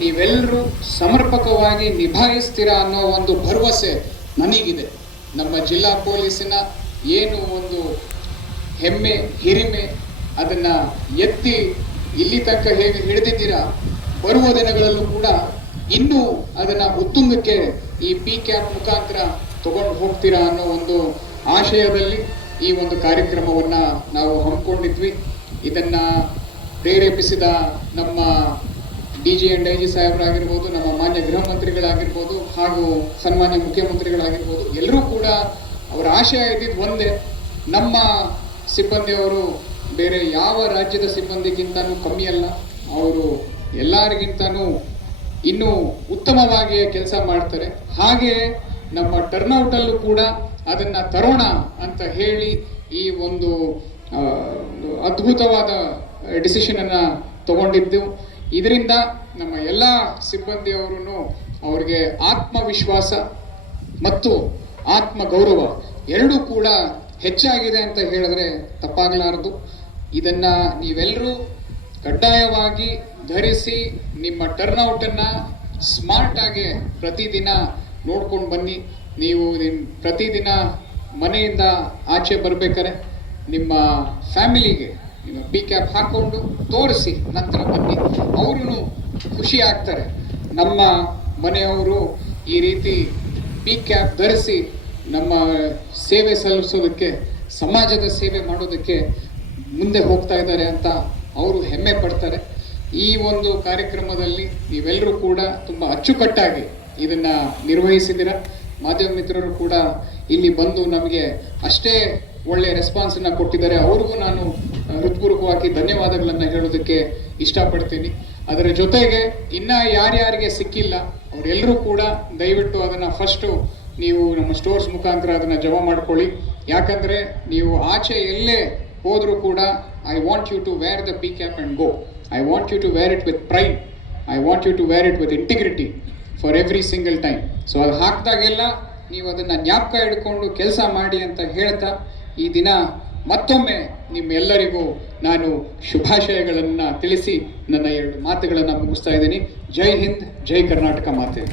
ನೀವೆಲ್ಲರೂ ಸಮರ್ಪಕವಾಗಿ ನಿಭಾಯಿಸ್ತೀರಾ ಅನ್ನೋ ಒಂದು ಭರವಸೆ ನನಗಿದೆ. ನಮ್ಮ ಜಿಲ್ಲಾ ಪೊಲೀಸಿನ ಏನು ಒಂದು ಹೆಮ್ಮೆ ಹಿರಿಮೆ ಅದನ್ನು ಎತ್ತಿ ಇಲ್ಲಿ ತನಕ ಹೇಗೆ ಹಿಡಿದಿದ್ದೀರಾ, ಬರುವ ದಿನಗಳಲ್ಲೂ ಕೂಡ ಇನ್ನೂ ಅದನ್ನು ಉತ್ತುಂಗಕ್ಕೆ ಈ PCAP ಮುಖಾಂತರ ತಗೊಂಡು ಹೋಗ್ತೀರಾ ಅನ್ನೋ ಒಂದು ಆಶಯದಲ್ಲಿ ಈ ಒಂದು ಕಾರ್ಯಕ್ರಮವನ್ನು ನಾವು ಹಮ್ಮಿಕೊಂಡಿದ್ವಿ. ಇದನ್ನು ಪ್ರೇರೇಪಿಸಿದ ನಮ್ಮ DG and IG ಸಾಹೇಬರಾಗಿರ್ಬೋದು, ನಮ್ಮ ಮಾನ್ಯ ಗೃಹ ಮಂತ್ರಿಗಳಾಗಿರ್ಬೋದು, ಹಾಗೂ ಸನ್ಮಾನ್ಯ ಮುಖ್ಯಮಂತ್ರಿಗಳಾಗಿರ್ಬೋದು, ಎಲ್ಲರೂ ಕೂಡ ಅವರ ಆಶಯ ಇದ್ದಿದ್ದು ಒಂದೇ, ನಮ್ಮ ಸಿಬ್ಬಂದಿಯವರು ಬೇರೆ ಯಾವ ರಾಜ್ಯದ ಸಿಬ್ಬಂದಿಗಿಂತನೂ ಕಮ್ಮಿ ಅಲ್ಲ, ಅವರು ಎಲ್ಲರಿಗಿಂತನೂ ಇನ್ನೂ ಉತ್ತಮವಾಗಿ ಕೆಲಸ ಮಾಡ್ತಾರೆ. ಹಾಗೆ ನಮ್ಮ ಟರ್ನ್ಔಟಲ್ಲೂ ಕೂಡ ಅದನ್ನು ತರೋಣ ಅಂತ ಹೇಳಿ ಈ ಒಂದು ಅದ್ಭುತವಾದ ಡಿಸಿಷನನ್ನು ತಗೊಂಡಿದ್ದು. ಇದರಿಂದ ನಮ್ಮ ಎಲ್ಲ ಸಿಬ್ಬಂದಿಯವರು ಅವ್ರಿಗೆ ಆತ್ಮವಿಶ್ವಾಸ ಮತ್ತು ಆತ್ಮಗೌರವ ಎರಡೂ ಕೂಡ ಹೆಚ್ಚಾಗಿದೆ ಅಂತ ಹೇಳಿದ್ರೆ ತಪ್ಪಾಗಲಾರದು. ಇದನ್ನು ನೀವೆಲ್ಲರೂ ಕಡ್ಡಾಯವಾಗಿ ಧರಿಸಿ ನಿಮ್ಮ ಟರ್ನ್ಔಟನ್ನು ಸ್ಮಾರ್ಟಾಗಿ ಪ್ರತಿದಿನ ನೋಡ್ಕೊಂಡು ಬನ್ನಿ. ನೀವು ಪ್ರತಿದಿನ ಮನೆಯಿಂದ ಆಚೆ ಬರಬೇಕಾರೆ ನಿಮ್ಮ ಫ್ಯಾಮಿಲಿಗೆ ನಿಮ್ಮ PCAP ಹಾಕ್ಕೊಂಡು ತೋರಿಸಿ ನಂತರ ಬನ್ನಿ. ಅವರು ಖುಷಿ ಆಗ್ತಾರೆ. ನಮ್ಮ ಮನೆಯವರು ಈ ರೀತಿ PCAP ಧರಿಸಿ ನಮ್ಮ ಸೇವೆ ಸಲ್ಲಿಸೋದಕ್ಕೆ, ಸಮಾಜದ ಸೇವೆ ಮಾಡೋದಕ್ಕೆ ಮುಂದೆ ಹೋಗ್ತಾ ಇದ್ದಾರೆ ಅಂತ ಅವರು ಹೆಮ್ಮೆ ಪಡ್ತಾರೆ. ಈ ಒಂದು ಕಾರ್ಯಕ್ರಮದಲ್ಲಿ ನೀವೆಲ್ಲರೂ ಕೂಡ ತುಂಬ ಅಚ್ಚುಕಟ್ಟಾಗಿ ಇದನ್ನು ನಿರ್ವಹಿಸಿದ್ದೀರ. ಮಾಧ್ಯಮ ಮಿತ್ರರು ಕೂಡ ಇಲ್ಲಿ ಬಂದು ನಮಗೆ ಅಷ್ಟೇ ಒಳ್ಳೆಯ ರೆಸ್ಪಾನ್ಸನ್ನು ಕೊಟ್ಟಿದ್ದಾರೆ. ಅವ್ರಿಗೂ ನಾನು ಹೃತ್ಪೂರ್ವಕವಾಗಿ ಧನ್ಯವಾದಗಳನ್ನು ಹೇಳೋದಕ್ಕೆ ಇಷ್ಟಪಡ್ತೀನಿ. ಅದರ ಜೊತೆಗೆ ಇನ್ನು ಯಾರ್ಯಾರಿಗೆ ಸಿಕ್ಕಿಲ್ಲ ಅವರೆಲ್ಲರೂ ಕೂಡ ದಯವಿಟ್ಟು ಅದನ್ನು ಫಸ್ಟು ನೀವು ನಮ್ಮ ಸ್ಟೋರ್ಸ್ ಮುಖಾಂತರ ಅದನ್ನು ಜಮಾ ಮಾಡ್ಕೊಳ್ಳಿ. ಯಾಕಂದರೆ ನೀವು ಆಚೆ ಎಲ್ಲೇ ಹೋದರೂ ಕೂಡ I want you to wear the PCAP and go. I want you to wear it with pride. I want you to wear it with integrity for every single time. So ಅದು ಹಾಕಿದಾಗೆಲ್ಲ ನೀವು ಅದನ್ನು ಜ್ಞಾಪಕ ಹಿಡ್ಕೊಂಡು ಕೆಲಸ ಮಾಡಿ ಅಂತ ಹೇಳ್ತಾ ಈ ದಿನ ಮತ್ತೊಮ್ಮೆ ನಿಮ್ಮೆಲ್ಲರಿಗೂ ನಾನು ಶುಭಾಶಯಗಳನ್ನು ತಿಳಿಸಿ ನನ್ನ 2 ಮಾತುಗಳನ್ನು ಮುಗಿಸ್ತಾ ಇದ್ದೀನಿ. ಜೈ ಹಿಂದ್, ಜೈ ಕರ್ನಾಟಕ ಮಾತೆ.